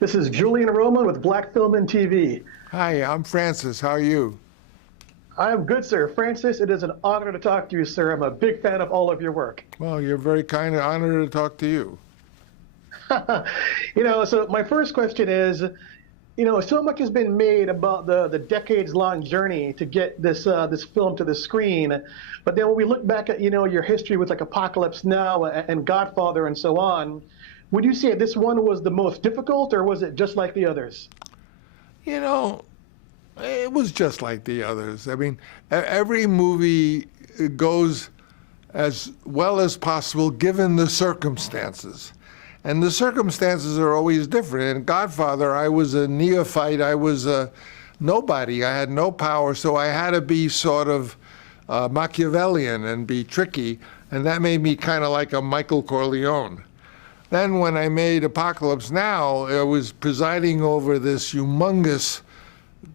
This is Julian Roman with Black Film and TV. Hi, I'm Francis. How are you? I am good, sir. Francis, it is an honor to talk to you, sir. I'm a big fan of all of your work. Well, you're very kind and honored to talk to you. So my first question is, so much has been made about the decades-long journey to get this film to the screen, but then when we look back at your history with like Apocalypse Now and Godfather and so on, would you say this one was the most difficult, or was it just like the others? It was just like the others. I mean, every movie goes as well as possible given the circumstances. And the circumstances are always different. In Godfather, I was a neophyte. I was a nobody. I had no power, so I had to be sort of Machiavellian and be tricky, and that made me kind of like a Michael Corleone. Then when I made Apocalypse Now, I was presiding over this humongous,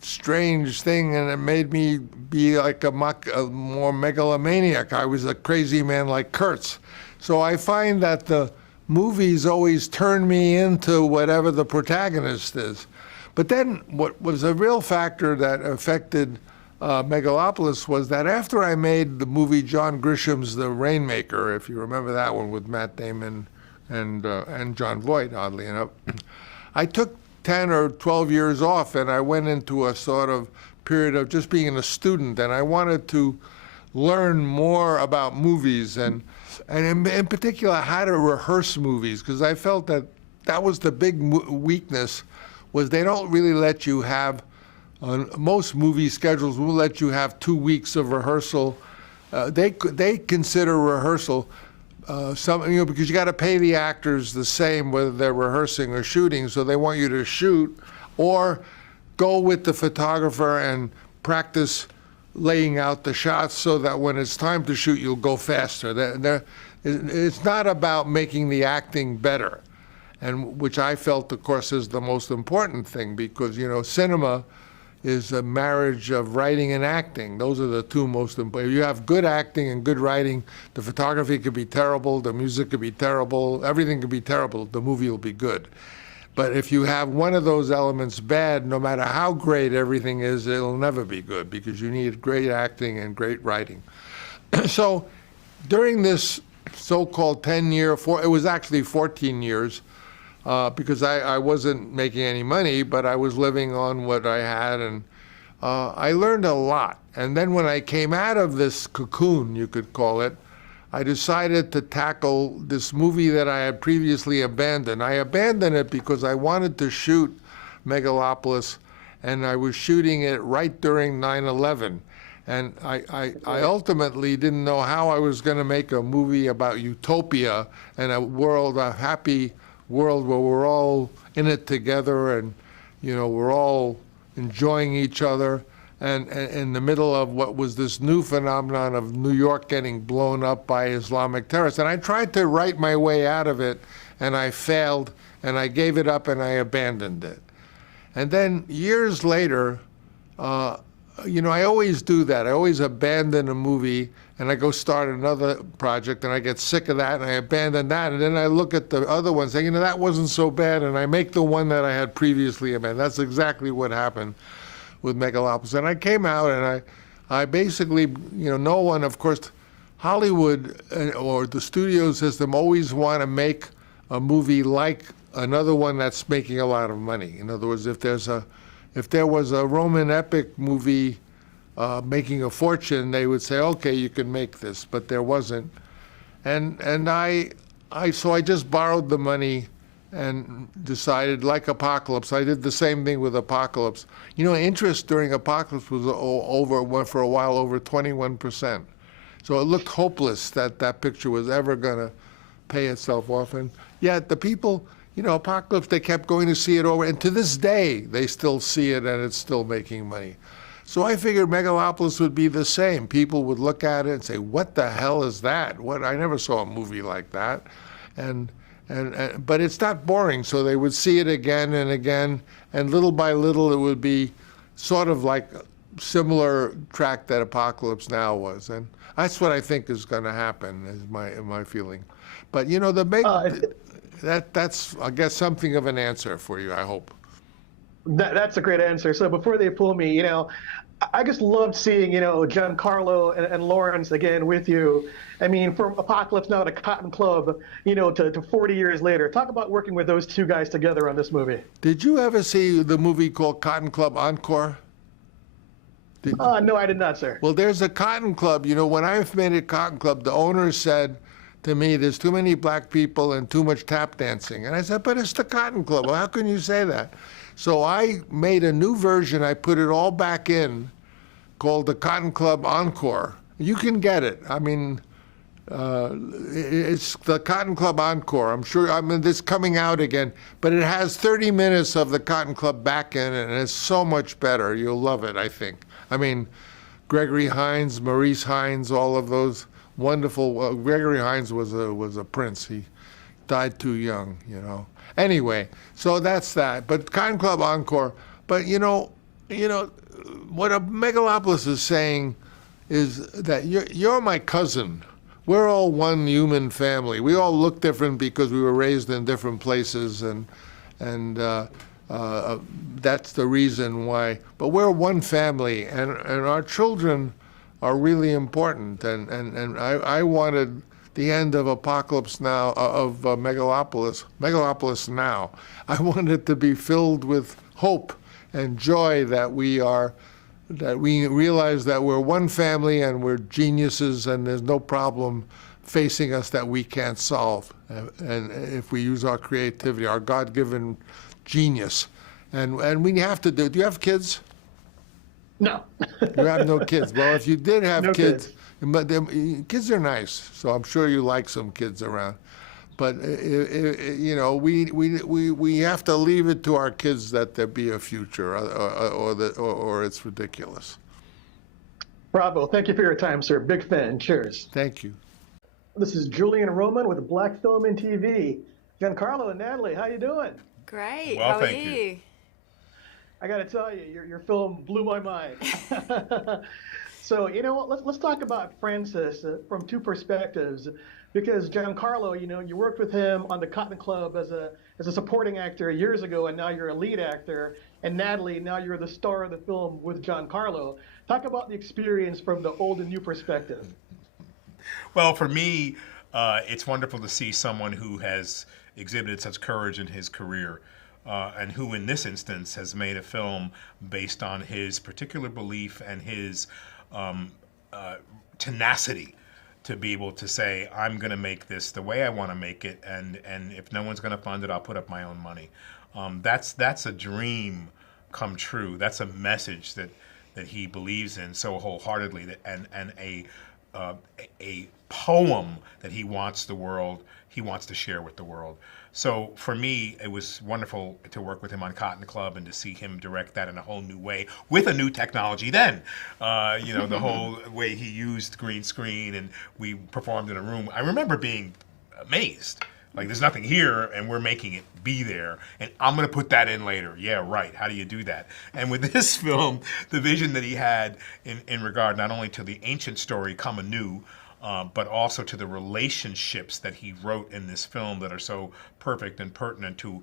strange thing, and it made me be like a more megalomaniac. I was a crazy man like Kurtz. So I find that the movies always turn me into whatever the protagonist is. But then what was a real factor that affected Megalopolis was that after I made the movie John Grisham's The Rainmaker, if you remember that one with Matt Damon and John Voight, oddly enough, I took 10 or 12 years off, and I went into a sort of period of just being a student, and I wanted to learn more about movies and in particular how to rehearse movies, because I felt that that was the big weakness, was they don't really let you have, most movie schedules will let you have 2 weeks of rehearsal. They consider rehearsal because you got to pay the actors the same whether they're rehearsing or shooting, so they want you to shoot or go with the photographer and practice laying out the shots so that when it's time to shoot, you'll go faster. It's not about making the acting better, and which I felt, of course, is the most important thing, because, cinema is a marriage of writing and acting. Those are the two most important. If you have good acting and good writing, the photography could be terrible, the music could be terrible, everything could be terrible, the movie will be good. But if you have one of those elements bad, no matter how great everything is, it'll never be good, because you need great acting and great writing. So during this so-called 10-year, it was actually 14 years, because I wasn't making any money, but I was living on what I had, and I learned a lot. And then when I came out of this cocoon, you could call it, I decided to tackle this movie that I had previously abandoned. I abandoned it because I wanted to shoot Megalopolis, and I was shooting it right during 9/11. And I ultimately didn't know how I was going to make a movie about utopia and a happy world where we're all in it together, and we're all enjoying each other, and in the middle of what was this new phenomenon of New York getting blown up by Islamic terrorists. And I tried to write my way out of it, and I failed, and I gave it up, and I abandoned it. And then years later, I always do that. I always abandon a movie, and I go start another project, and I get sick of that, and I abandon that, and then I look at the other one saying, that wasn't so bad, and I make the one that I had previously abandoned. That's exactly what happened with Megalopolis. And I came out, and I basically, no one, of course, Hollywood or the studio system always want to make a movie like another one that's making a lot of money. In other words, if there was a Roman epic movie making a fortune, they would say, okay, you can make this, but there wasn't. And so I just borrowed the money and decided, like Apocalypse, I did the same thing with Apocalypse. Interest during Apocalypse went for a while over 21%. So it looked hopeless that that picture was ever going to pay itself off. And yet the people, Apocalypse, they kept going to see it over, and to this day, they still see it, and it's still making money. So I figured Megalopolis would be the same. People would look at it and say, what the hell is that? I never saw a movie like that. But it's not boring, so they would see it again and again, and little by little it would be sort of like a similar track that Apocalypse Now was. And that's what I think is going to happen, is my feeling. But that's I guess something of an answer for you, I hope. That's a great answer. So before they pull me, I just loved seeing, Giancarlo and Lawrence again with you. I mean, from Apocalypse Now to Cotton Club, to 40 years later. Talk about working with those two guys together on this movie. Did you ever see the movie called Cotton Club Encore? No, I did not, sir. Well, there's a Cotton Club. When I made a Cotton Club, the owner said to me, there's too many black people and too much tap dancing. And I said, but it's the Cotton Club. Well, how can you say that? So I made a new version. I put it all back in, called the Cotton Club Encore. You can get it. I mean, it's the Cotton Club Encore. I'm sure, it's coming out again, but it has 30 minutes of the Cotton Club back in it, and it's so much better. You'll love it, I think. I mean, Gregory Hines, Maurice Hines, all of those wonderful. Gregory Hines was a prince. He died too young, Anyway, so that's that. But Cotton Club Encore. But what a Megalopolis is saying is that you're my cousin. We're all one human family. We all look different because we were raised in different places, and that's the reason why. But we're one family, and our children are really important. And I wanted the end of Apocalypse Now, of Megalopolis Now. I wanted it to be filled with hope and joy that we realize that we're one family and we're geniuses, and there's no problem facing us that we can't solve. And if we use our creativity, our God-given genius. And we have to do you have kids? No. You have no kids. Well, if you did have No kids, but kids are nice, so I'm sure you like some kids around. But we have to leave it to our kids that there be a future, or it's ridiculous. Bravo. Thank you for your time, sir. Big fan. Cheers. Thank you. This is Julian Roman with Black Film and TV. Giancarlo and Nathalie, how you doing? Great. Well, how are thank you. I got to tell you, your film blew my mind. So, let's talk about Francis from two perspectives. Because Giancarlo, you worked with him on the Cotton Club as a supporting actor years ago, and now you're a lead actor. And Nathalie, now you're the star of the film with Giancarlo. Talk about the experience from the old and new perspective. Well, for me, it's wonderful to see someone who has exhibited such courage in his career, and who in this instance has made a film based on his particular belief and his tenacity to be able to say, I'm going to make this the way I want to make it, and if no one's going to fund it, I'll put up my own money. That's a dream come true. That's a message that he believes in so wholeheartedly, and a poem that he wants to share with the world. So for me, it was wonderful to work with him on Cotton Club and to see him direct that in a whole new way with a new technology then. The whole way he used green screen, and we performed in a room. I remember being amazed. Like, there's nothing here, and we're making it be there, and I'm going to put that in later. Yeah, right. How do you do that? And with this film, the vision that he had in regard not only to the ancient story come anew, but also to the relationships that he wrote in this film that are so perfect and pertinent to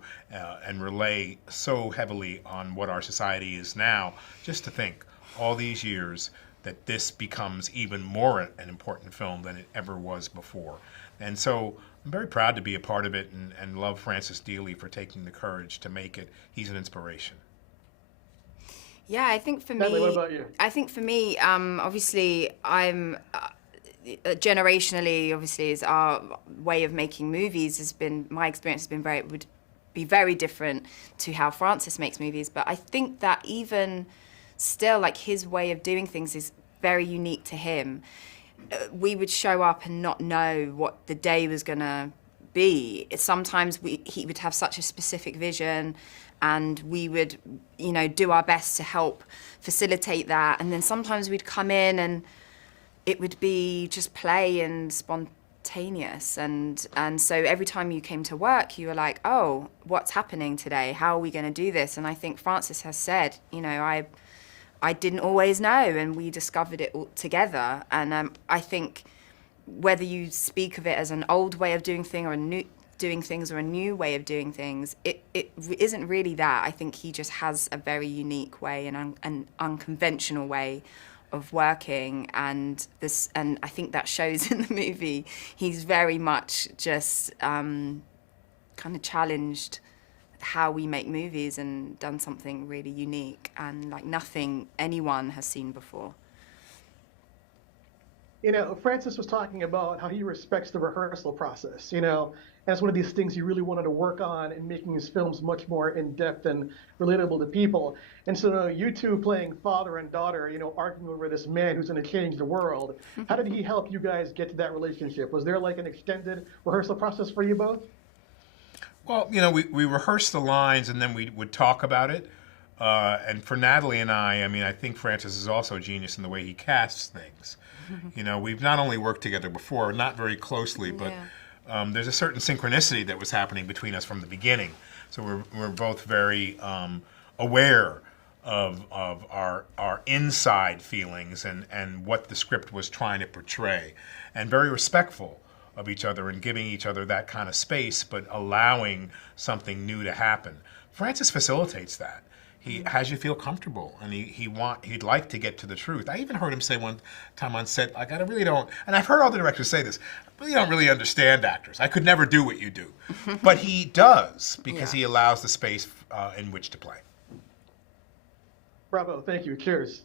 and relay so heavily on what our society is now. Just to think, all these years, that this becomes even more an important film than it ever was before. And so I'm very proud to be a part of it, and love Francis dearly for taking the courage to make it. He's an inspiration. Yeah, I think for Nathalie, me, what about you? I think for me, obviously, I'm generationally, obviously, is our way of making movies has been, my experience has been would be very different to how Francis makes movies. But I think that even still, like, his way of doing things is very unique to him. We would show up and not know what the day was gonna be. Sometimes he would have such a specific vision, and we would, do our best to help facilitate that. And then sometimes we'd come in and it would be just play and spontaneous. And so every time you came to work, you were like, oh, what's happening today? How are we gonna do this? And I think Francis has said, I didn't always know, and we discovered it all together. And I think whether you speak of it as an old way of doing things or a new doing things or a new way of doing things, it isn't really that. I think he just has a very unique way and an unconventional way of working, and I think that shows in the movie. He's very much just kind of challenged how we make movies and done something really unique and like nothing anyone has seen before. Francis was talking about how he respects the rehearsal process, That's one of these things he really wanted to work on in making his films much more in-depth and relatable to people. And so you two playing father and daughter, arguing over this man who's going to change the world. How did he help you guys get to that relationship? Was there like an extended rehearsal process for you both? Well, we rehearsed the lines and then we would talk about it. And for Nathalie and I mean, I think Francis is also a genius in the way he casts things. We've not only worked together before, not very closely, but there's a certain synchronicity that was happening between us from the beginning. So we're both very aware of our inside feelings and what the script was trying to portray, and very respectful of each other and giving each other that kind of space, but allowing something new to happen. Francis facilitates that. He has you feel comfortable, and he'd like to get to the truth. I even heard him say one time on set, like, I really don't, and I've heard all the directors say this, I really don't really understand actors. I could never do what you do. But he does, because he allows the space in which to play. Bravo, thank you, cheers.